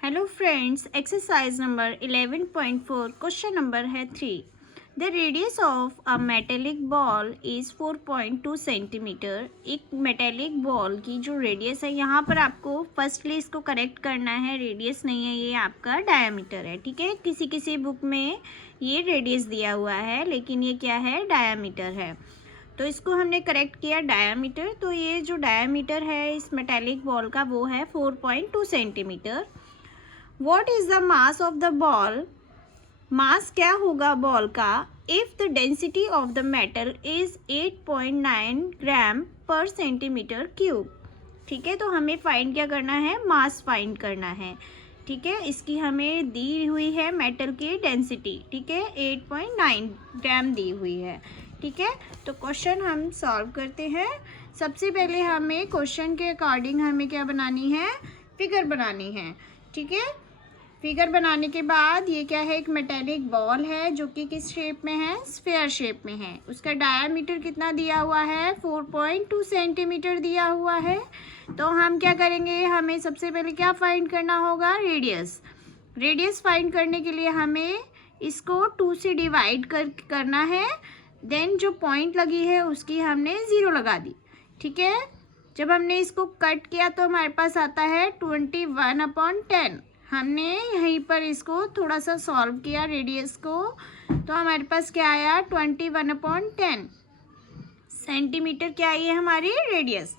Hello friends, exercise number 11.4 question number है 3। The radius of a metallic ball is 4.2 centimetre. एक metallic ball की जो radius है, यहाँ पर आपको फर्स्टली इसको करेक्ट करना है। रेडियस नहीं है, ये आपका डायामीटर है। ठीक है, किसी किसी बुक में ये रेडियस दिया हुआ है, लेकिन ये क्या है, डायामीटर है। तो इसको हमने करेक्ट किया डायामीटर। तो ये जो डायामीटर है इस मेटेलिक बॉल का वो है 4.2 centimetre. What is the mass of the ball? मास क्या होगा बॉल का? If the density of the metal is 8.9 ग्राम पर सेंटीमीटर क्यूब। ठीक है, तो हमें फाइंड क्या करना है, मास फाइंड करना है। ठीक है, इसकी हमें दी हुई है मेटल की डेंसिटी। ठीक है, 8.9 ग्राम दी हुई है। ठीक है, तो क्वेश्चन हम सॉल्व करते हैं। सबसे पहले हमें क्वेश्चन के अकॉर्डिंग हमें क्या बनानी है, फिगर बनानी है। ठीक है, फिगर बनाने के बाद ये क्या है, एक मेटेलिक बॉल है जो कि किस शेप में है, स्फेयर शेप में है। उसका डायामीटर कितना दिया हुआ है, 4.2 सेंटीमीटर दिया हुआ है। तो हम क्या करेंगे, हमें सबसे पहले क्या फाइंड करना होगा, रेडियस। रेडियस फाइंड करने के लिए हमें इसको 2 से डिवाइड करना है। देन जो पॉइंट लगी है उसकी हमने 0 लगा दी। ठीक है, जब हमने इसको कट किया तो हमारे पास आता है 21/10। हमने यहीं पर इसको थोड़ा सा सॉल्व किया रेडियस को, तो हमारे पास क्या आया, 21/10 सेंटीमीटर क्या आई है हमारी रेडियस।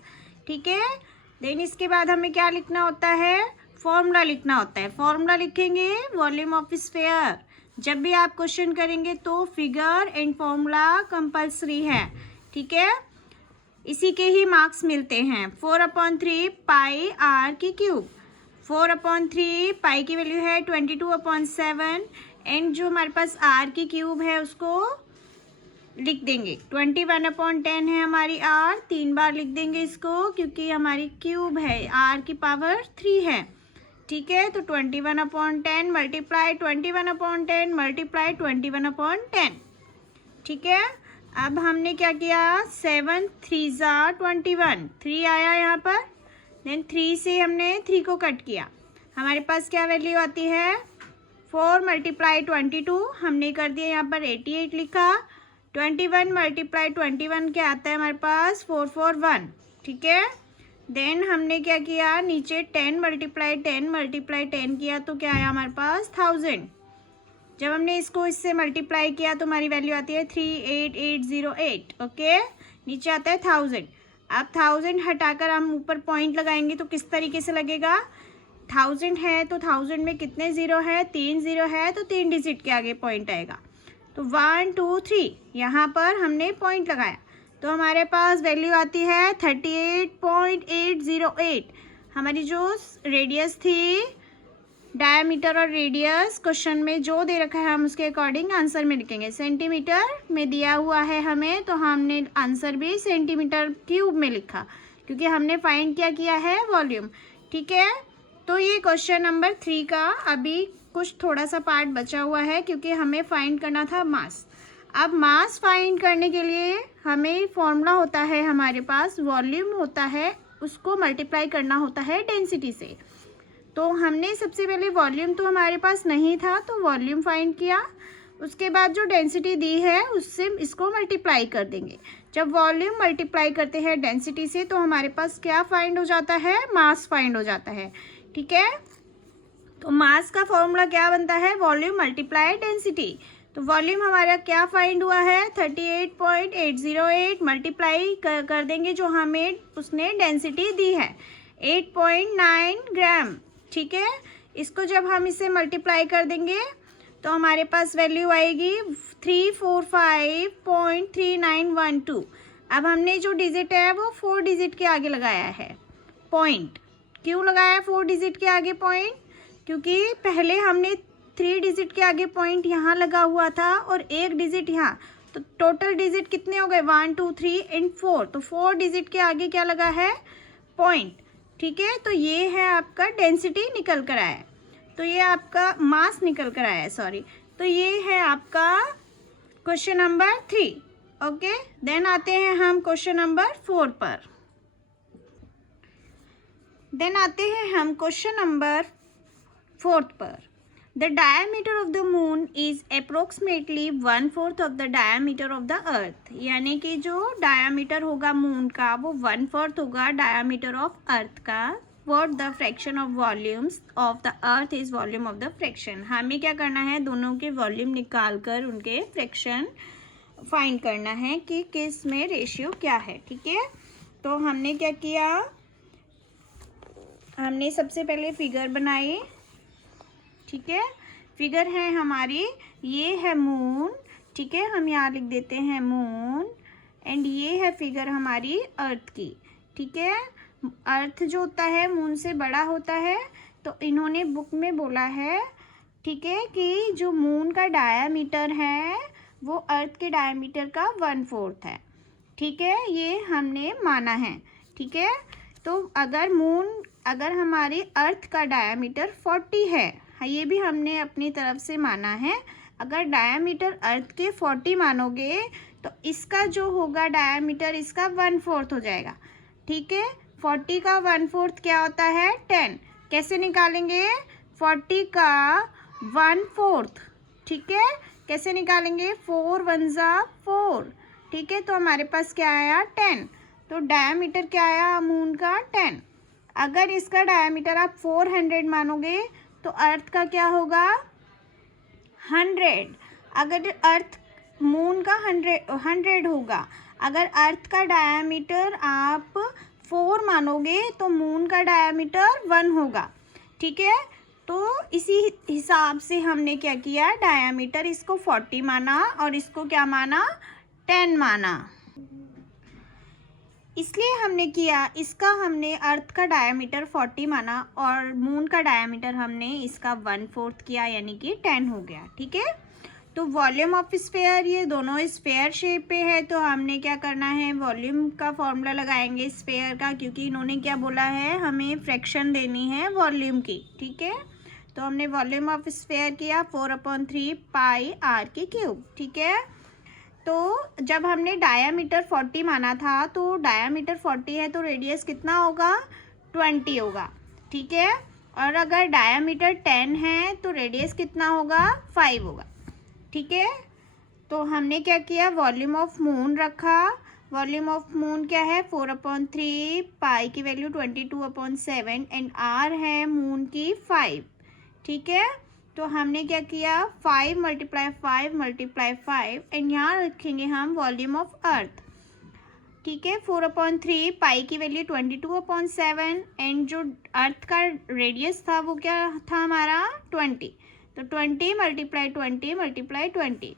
ठीक है, देन इसके बाद हमें क्या लिखना होता है, फॉर्मूला लिखना होता है। फॉर्मूला लिखेंगे वॉल्यूम ऑफ स्फेयर। जब भी आप क्वेश्चन करेंगे तो फिगर एंड फॉर्मूला कंपल्सरी है। ठीक है, इसी के ही मार्क्स मिलते हैं। 4/3 पाई आर की क्यूब। 4/3 पाई की वैल्यू है 22/7 एंड जो हमारे पास आर की क्यूब है उसको लिख देंगे। 21/10 है हमारी आर, 3 बार लिख देंगे इसको क्योंकि हमारी क्यूब है, आर की पावर 3 है। ठीक है, तो 21/10 मल्टीप्लाई 21/10 मल्टीप्लाई 21/10। ठीक है, अब हमने क्या किया, 7 3 21, 3 आया यहाँ पर। देन 3 से हमने 3 को कट किया, हमारे पास क्या वैल्यू आती है, 4 मल्टीप्लाई 22, हमने कर दिया यहाँ पर 88 लिखा। 21 मल्टीप्लाई 21 क्या आता है हमारे पास, 441। ठीक है, देन हमने क्या किया, नीचे 10 मल्टीप्लाई 10 किया तो क्या आया हमारे पास, 1000। जब हमने इसको इससे मल्टीप्लाई किया तो हमारी वैल्यू आती है 38808। ओके, नीचे आता है 1000। अब 1000 हटाकर हम ऊपर पॉइंट लगाएंगे तो किस तरीके से लगेगा, 1000 है तो 1000 में कितने ज़ीरो है, 3 ज़ीरो है तो 3 डिजिट के आगे पॉइंट आएगा। तो 1 2 3 यहाँ पर हमने पॉइंट लगाया तो हमारे पास वैल्यू आती है 38.808। हमारी जो रेडियस थी, डायामीटर और रेडियस क्वेश्चन में जो दे रखा है हम उसके अकॉर्डिंग आंसर में लिखेंगे। सेंटीमीटर में दिया हुआ है हमें, तो हमने आंसर भी सेंटीमीटर क्यूब में लिखा क्योंकि हमने फाइंड क्या किया है, वॉल्यूम। ठीक है, तो ये क्वेश्चन नंबर 3 का अभी कुछ थोड़ा सा पार्ट बचा हुआ है क्योंकि हमें फाइंड करना था मास। अब मास फाइंड करने के लिए हमें फॉर्मूला होता है हमारे पास, वॉल्यूम होता है, उसको मल्टीप्लाई करना होता है डेंसिटी से। तो हमने सबसे पहले वॉल्यूम तो हमारे पास नहीं था तो वॉल्यूम फाइंड किया, उसके बाद जो डेंसिटी दी है उससे इसको मल्टीप्लाई कर देंगे। जब वॉल्यूम मल्टीप्लाई करते हैं डेंसिटी से तो हमारे पास क्या फाइंड हो जाता है, मास फाइंड हो जाता है। ठीक है, तो मास का फॉर्मूला क्या बनता है, वॉल्यूम मल्टीप्लाई डेंसिटी। तो वॉल्यूम हमारा क्या फाइंड हुआ है, 38.808 मल्टीप्लाई कर देंगे जो हमें उसने डेंसिटी दी है, 8.9 ग्राम। ठीक है, इसको जब हम इसे मल्टीप्लाई कर देंगे तो हमारे पास वैल्यू आएगी 345.3912। अब हमने जो डिजिट है वो 4 डिजिट के आगे लगाया है पॉइंट। क्यों लगाया 4 डिजिट के आगे पॉइंट, क्योंकि पहले हमने 3 डिजिट के आगे पॉइंट यहाँ लगा हुआ था और 1 डिजिट यहाँ, तो टोटल डिजिट कितने हो गए, 1 2 3 एंड 4। तो 4 डिजिट के आगे क्या लगा है, पॉइंट। ठीक है, तो ये है आपका डेंसिटी निकल कर आया, तो ये आपका मास निकल कर आया है, सॉरी। तो ये है आपका क्वेश्चन नंबर 3। ओके, देन आते हैं हम क्वेश्चन नंबर 4 पर। देन आते हैं हम क्वेश्चन नंबर फोर्थ पर the diameter of the moon is approximately 1/4 of the diameter of the earth, यानी कि जो डायमीटर होगा मून का वो 1/4 होगा डायमीटर ऑफ अर्थ का. What the fraction of volumes of the earth is volume of the fraction. हमें क्या करना है, दोनों के वॉल्यूम निकाल कर उनके फ्रैक्शन फाइंड करना है कि किस में रेशियो क्या है. ठीक है, तो हमने क्या किया, हमने सबसे पहले फिगर बनाई. ठीक है, फिगर है हमारी, ये है मून. ठीक है, हम यहाँ लिख देते हैं मून. एंड ये है फिगर हमारी अर्थ की. ठीक है, अर्थ जो होता है मून से बड़ा होता है, तो इन्होंने बुक में बोला है, ठीक है, कि जो मून का डायामीटर है वो अर्थ के डायामीटर का 1/4 है. ठीक है, ये हमने माना है. ठीक है, तो अगर हमारी अर्थ का डायामीटर 40 है, ये भी हमने अपनी तरफ से माना है. अगर डायामीटर अर्थ के 40 मानोगे तो इसका जो होगा डायामीटर इसका 1/4 हो जाएगा. ठीक है, 40 का 1/4 क्या होता है, 10. कैसे निकालेंगे 40 का 1/4. ठीक है, कैसे निकालेंगे, 4 1 जा 4. ठीक है, तो हमारे पास क्या आया 10. तो डायामीटर क्या आया मून का 10. अगर इसका डायामीटर आप 400 मानोगे तो अर्थ का क्या होगा 100. अगर अर्थ मून का 100 होगा. अगर अर्थ का डायामीटर आप 4 मानोगे तो मून का डायामीटर 1 होगा. ठीक है, तो इसी हिसाब से हमने क्या किया, डायामीटर इसको 40 माना और इसको क्या माना 10 माना. इसलिए हमने किया, इसका हमने अर्थ का डायामीटर 40 माना और मून का डायामीटर हमने इसका 1/4 किया, यानी कि 10 हो गया. ठीक है, तो वॉल्यूम ऑफ स्फीयर, ये दोनों स्फीयर शेप पे है, तो हमने क्या करना है, वॉल्यूम का फॉर्मूला लगाएंगे स्फीयर का, क्योंकि इन्होंने क्या बोला है, हमें फ्रैक्शन देनी है वॉल्यूम की. ठीक है, तो हमने वॉल्यूम ऑफ स्फीयर किया 4/3 पाई आर की क्यूब. ठीक है, तो जब हमने डायामीटर 40 माना था, तो डायामीटर 40 है तो रेडियस कितना होगा 20 होगा. ठीक है, और अगर डायामीटर 10 है तो रेडियस कितना होगा 5 होगा. ठीक है, तो हमने क्या किया, वॉल्यूम ऑफ मून रखा. वॉल्यूम ऑफ मून क्या है 4/3, पाई की वैल्यू 22/7 एंड आर है मून की 5. ठीक है, तो हमने क्या किया 5 × 5 × 5 एंड यहाँ रखेंगे हम वॉल्यूम ऑफ अर्थ. ठीक है, 4/3, पाई की वैल्यू 22/7 एंड जो अर्थ का रेडियस था वो क्या था हमारा 20. तो 20 × 20 × 20.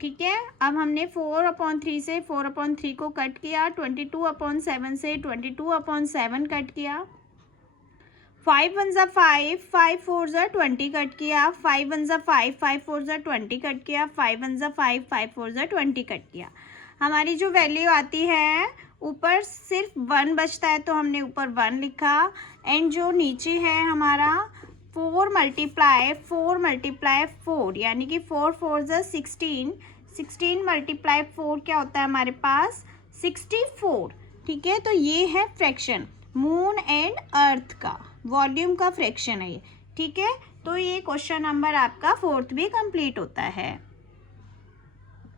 ठीक है, अब हमने 4/3 से 4/3 को कट किया, 22/7 से 22/7 कट किया, 5 1 जा 5, 5 4 जा 20 कट किया, 5 1 जा 5, 5 4 जा 20 कट किया, 5 1 जा 5, 5 4 जा 20 कट किया. हमारी जो वैल्यू आती है ऊपर सिर्फ 1 बचता है, तो हमने ऊपर 1 लिखा. एंड जो नीचे है हमारा 4 × 4 यानी कि 4 4 जा 16, 16 × 4 क्या होता है हमारे पास 64. ठीक है, तो ये है फ्रैक्शन मून एंड अर्थ का, वॉल्यूम का फ्रैक्शन है ये. ठीक है, तो ये क्वेश्चन नंबर आपका 4th भी कंप्लीट होता है.